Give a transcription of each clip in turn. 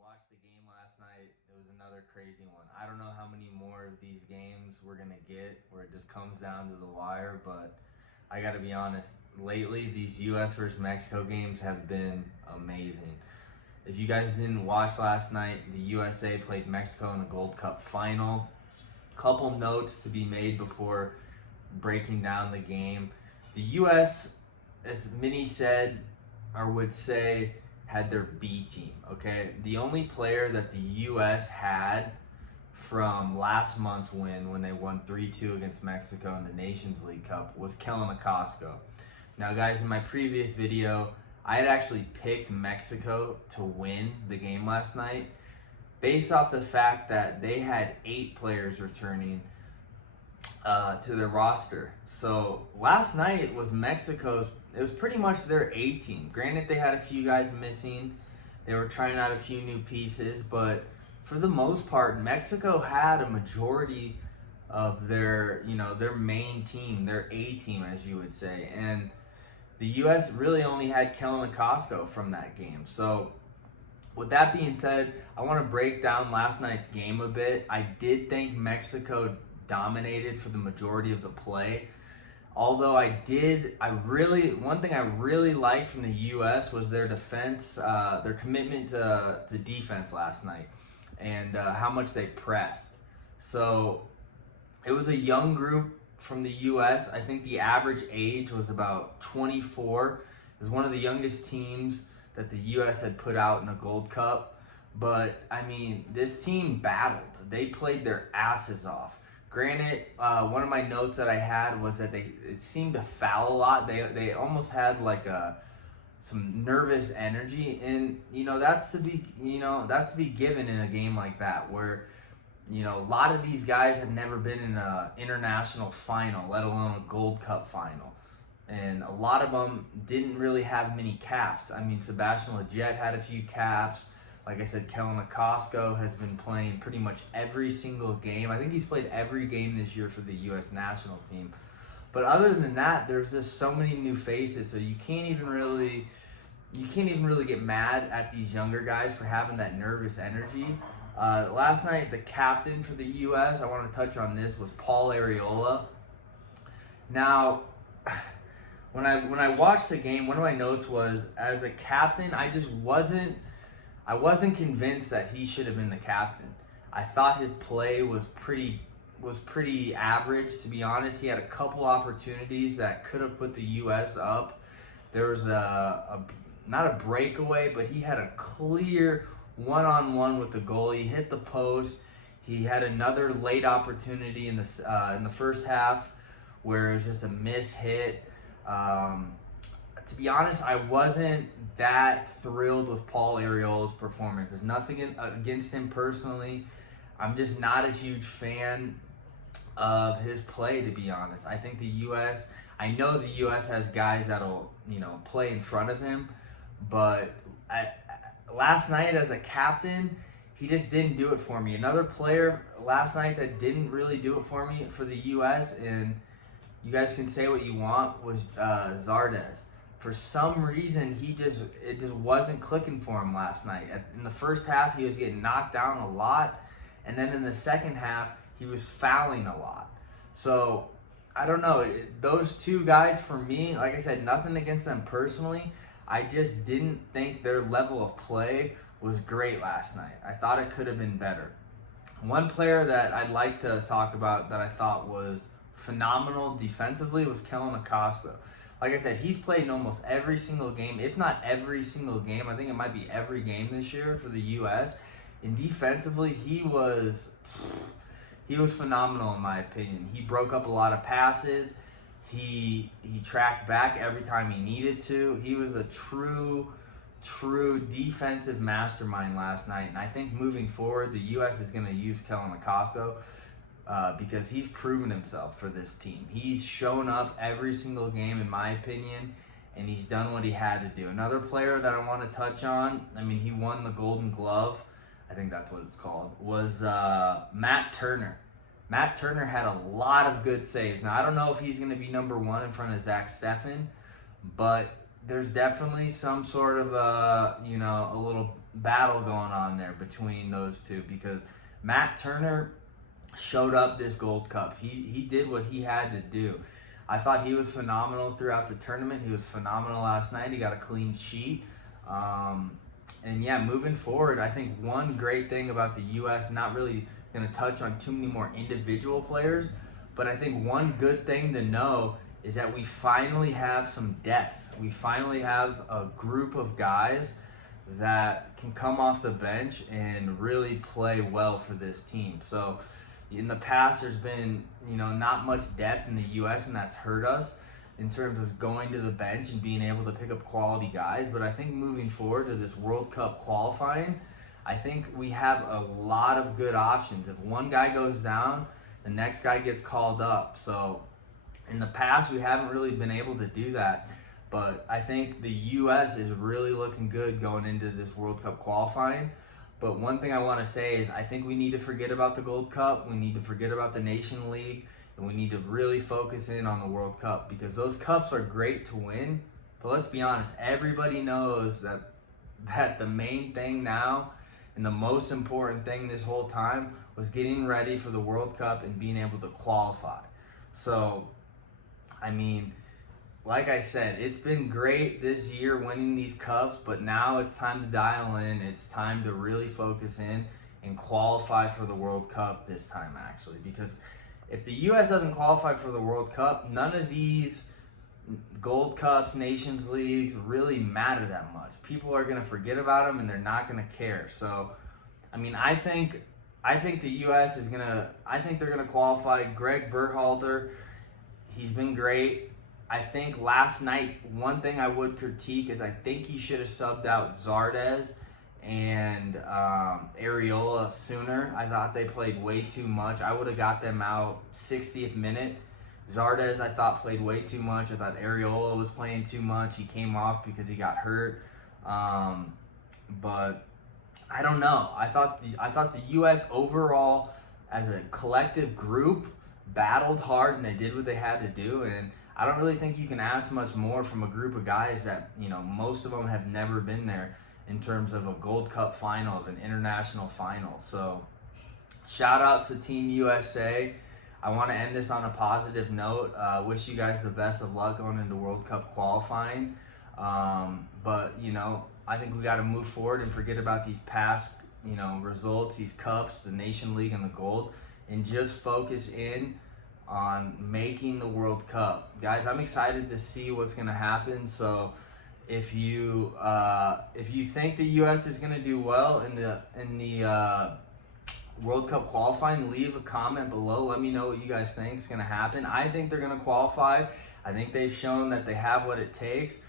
watched the game last night, it was another crazy one. I don't know how many more of these games we're going to get where it just comes down to the wire, but I got to be honest, lately these US versus Mexico games have been amazing. If you guys didn't watch last night, the USA played Mexico in the Gold Cup final. Couple notes to be made before breaking down the game. The US, as many said or would say, had their B team, okay? The only player that the US had from last month's win when they won 3-2 against Mexico in the Nations League Cup was Kellyn Acosta. Now guys, in my previous video, I had actually picked Mexico to win the game last night based off the fact that they had 8 players returning to their roster. So last night was Mexico's, it was pretty much their A team. Granted, they had a few guys missing. They were trying out a few new pieces, but for the most part, Mexico had a majority of their, their main team, their A team, as you would say. And the U.S. really only had Kellyn Acosta from that game. So with that being said, I want to break down last night's game a bit. I did think Mexico dominated for the majority of the play. Although one thing I really liked from the U.S. was their defense, their commitment to defense last night, and how much they pressed. So it was a young group from the U.S. I think the average age was about 24. It was one of the youngest teams that the U.S. had put out in a Gold Cup. But, I mean, this team battled. They played their asses off. Granted, one of my notes that I had was that they seemed to foul a lot. They almost had like some nervous energy, and that's to be given in a game like that, where a lot of these guys have never been in an international final, let alone a Gold Cup final, and a lot of them didn't really have many caps. I mean, Sebastian Lletget had a few caps. Like I said, Kellyn Acosta has been playing pretty much every single game. I think he's played every game this year for the U.S. national team. But other than that, there's just so many new faces, so you can't even really get mad at these younger guys for having that nervous energy. Last night, the captain for the U.S., I want to touch on this, was Paul Arriola. Now, when I watched the game, one of my notes was, as a captain, I wasn't convinced that he should have been the captain. I thought his play was pretty average, to be honest. He had a couple opportunities that could have put the U.S. up. There was not a breakaway, but he had a clear one-on-one with the goalie. He hit the post. He had another late opportunity in the first half where it was just a miss hit. To be honest, I wasn't that thrilled with Paul Arriola's performance. There's nothing against him personally. I'm just not a huge fan of his play, to be honest. I think I know the U.S. has guys that'll, play in front of him, but last night as a captain, he just didn't do it for me. Another player last night that didn't really do it for me for the U.S., and you guys can say what you want, was Zardes. For some reason, it just wasn't clicking for him last night. In the first half, he was getting knocked down a lot, and then in the second half, he was fouling a lot. So, I don't know. Those two guys, for me, like I said, nothing against them personally. I just didn't think their level of play was great last night. I thought it could have been better. One player that I'd like to talk about that I thought was phenomenal defensively was Kellyn Acosta. Like I said, he's played in almost every single game, if not every single game. I think it might be every game this year for the U.S. And defensively, he was phenomenal in my opinion. He broke up a lot of passes. He tracked back every time he needed to. He was a true defensive mastermind last night. And I think moving forward, the U.S. is going to use Kellyn Acosta because he's proven himself for this team. He's shown up every single game, in my opinion, and he's done what he had to do. Another player that I want to touch on, I mean, he won the Golden Glove, I think that's what it's called, was Matt Turner. Matt Turner had a lot of good saves. Now, I don't know if he's going to be number one in front of Zach Steffen, but there's definitely some sort of a little battle going on there between those two, because Matt Turner showed up this Gold Cup. He did what he had to do. I thought he was phenomenal throughout the tournament. He was phenomenal last night. He got a clean sheet. And yeah, moving forward, I think one great thing about the U.S., not really going to touch on too many more individual players, but I think one good thing to know is that we finally have some depth. We finally have a group of guys that can come off the bench and really play well for this team. So in the past, there's been, not much depth in the U.S., and that's hurt us in terms of going to the bench and being able to pick up quality guys. But I think moving forward to this World Cup qualifying, I think we have a lot of good options. If one guy goes down, the next guy gets called up. So in the past, we haven't really been able to do that. But I think the U.S. is really looking good going into this World Cup qualifying. But one thing I want to say is I think we need to forget about the Gold Cup. We need to forget about the Nation League. And we need to really focus in on the World Cup, because those cups are great to win. But let's be honest, everybody knows that the main thing now and the most important thing this whole time was getting ready for the World Cup and being able to qualify. So, I mean, like I said, it's been great this year winning these cups, but now it's time to dial in. It's time to really focus in and qualify for the World Cup this time, actually, because if the U.S. doesn't qualify for the World Cup, none of these Gold Cups, Nations Leagues really matter that much. People are going to forget about them, and they're not going to care. So, I mean, I think the U.S. is going to, I think they're going to qualify. Greg Berhalter, he's been great. I think last night, one thing I would critique is I think he should have subbed out Zardes and Areola sooner. I thought they played way too much. I would have got them out 60th minute. Zardes, I thought, played way too much. I thought Areola was playing too much. He came off because he got hurt. But I don't know. I thought the U.S. overall, as a collective group, battled hard, and they did what they had to do. And I don't really think you can ask much more from a group of guys that, most of them have never been there in terms of a Gold Cup final, of an international final. So shout out to Team USA. I want to end this on a positive note. Wish you guys the best of luck going into World Cup qualifying. But, I think we got to move forward and forget about these past, results, these cups, the Nation League and the gold, and just focus in on making the World Cup. Guys, I'm excited to see what's going to happen. So if you think the U.S. is going to do well in the World Cup qualifying, leave a comment below. Let me know what you guys think is going to happen. I think they're going to qualify. I think they've shown that they have what it takes.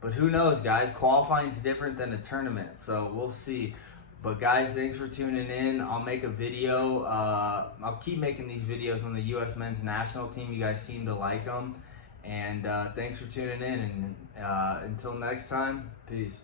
But who knows, guys? Qualifying is different than a tournament, so we'll see. But guys, thanks for tuning in. I'll make a video. I'll keep making these videos on the U.S. men's national team. You guys seem to like them. And thanks for tuning in. And until next time, peace.